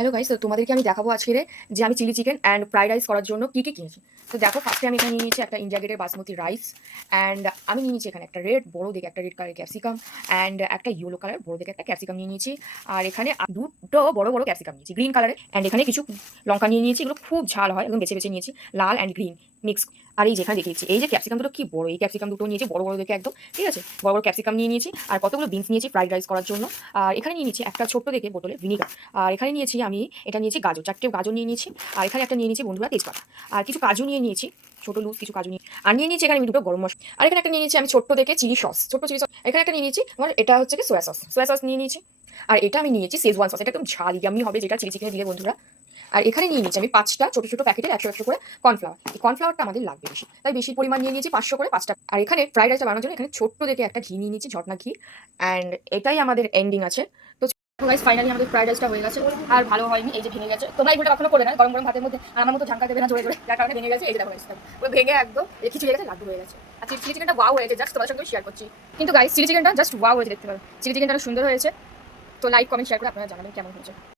Hello guys, তো তোমাদেরকে আমি দেখাবো আজকে যে আমি chilli chicken and fried rice করার জন্য কী কী কিনেছি। তো দেখো, ফার্স্টে আমি এখানে নিয়ে নিয়েছি একটা ইন্ডিয়া গেটের বাসমতি রাইস, অ্যান্ড আমি নিয়ে নিয়েছি এখানে একটা বড় দেখে একটা রেড কালারের ক্যাপসিকাম, অ্যান্ড একটা ইয়েলো কালার বড় দেখে একটা ক্যাপসিকাম নিয়ে নিয়েছি। আর এখানে দুটো বড় বড় ক্যাপসিকাম নিয়েছি গ্রিন কালারের, অ্যান্ড এখানে কিছু লঙ্কা নিয়ে নিয়েছি, এগুলো খুব ঝাল হয়, একদম বেছে বেছে নিয়েছি, লাল অ্যান্ড গ্রিন মিক্স। আর এই যেখানে দেখিয়েছি এই যে ক্যাপসিকাম দুটো কি বড়, এই ক্যাপসিকাম দুটো নিয়েছি বড় বড় দেখে একদম, ঠিক আছে, বড় বড় ক্যাপসিকাম নিয়ে নিয়েছি। আর কতগুলো বিনস নিয়েছি ফ্রাইড রাইস করার জন্য। আর এখানে নিয়ে নিয়েছি একটা ছোট্ট দেখে বোতলে ভিনিগার। আর এখানে নিয়েছি আমি এটা নিয়েছি গাজর, 4টে গাজর নিয়ে নিয়েছি। আর এখানে একটা নিয়ে নিয়েছি বন্ধুরা তেজপাতা। আর কিছু কাজু নিয়ে নিয়েছি, ছোট লুজ কিছু কাজু নিয়ে। আর নিয়ে নিয়েছি এখানে আমি দুটো গরম মশলা। আর এখানে একটা নিয়ে নিয়েছি আমি ছোট্ট দেখে চিলি সস, ছোট্ট চিলি সস। এখানে একটা নিয়ে নিয়েছি আমার, এটা হচ্ছে কি সোয়া সস নিয়ে নিয়েছি। আর এটা আমি নিয়েছি শেজওয়ান সস, এটা একদম ঝাল ইয়াম্মি হবে, যেটা চিলি চিকেনে দিলে বন্ধুরা। আর এখানে নিয়ে নিয়েছি আমি 5টা ছোট ছোট প্যাকেটের 100 করে কর্নফ্লাওয়ার। এই কর্নফ্লাওয়ারটা আমাদের লাগবে বেশি, তাই বেশি পরিমাণ নিয়ে নিয়েছি, 500 করে 5টা। আর এখানে ফ্রাইড রাইসটা বানানোর জন্য এখানে ছোট্ট দেখে একটা ঘি নিয়ে নিয়েছি, ঝর্ণা ঘি। অ্যান্ড এটাই আমাদের এন্ডিং আছে। তো গাইস, ফাইনালি আমাদের ফ্রাইড রাইসটা হয়ে গেছে। আর ভালো হয়নি, এই যে ভেঙে গেছে। তোমরা এই ভুলটা কখনো করে না, গরম গরম ভাতের মধ্যে আর আমার মতো ঝাঁকা দেবে না জোরে জোরে, যার কারণে ভেঙে গেছে। এই যে দেখো গাইস, পুরো ভেঙে একদম এই খিচুড়ি গেছে, লাড্ডু হয়ে গেছে। আর চিলি চিকেনটা ওয়াও হয়েছে, জাস্ট তোমাদের সঙ্গে শেয়ার করছি। কিন্তু গাইস, চিলি চিকেনটা জাস্ট ওয়াও হয়েছে, দেখতে পারো চিলি চিকেনটা সুন্দর হয়েছে। তো লাইক কমেন্ট শেয়ার করে আপনারা জানাবেন কেমন হয়েছে।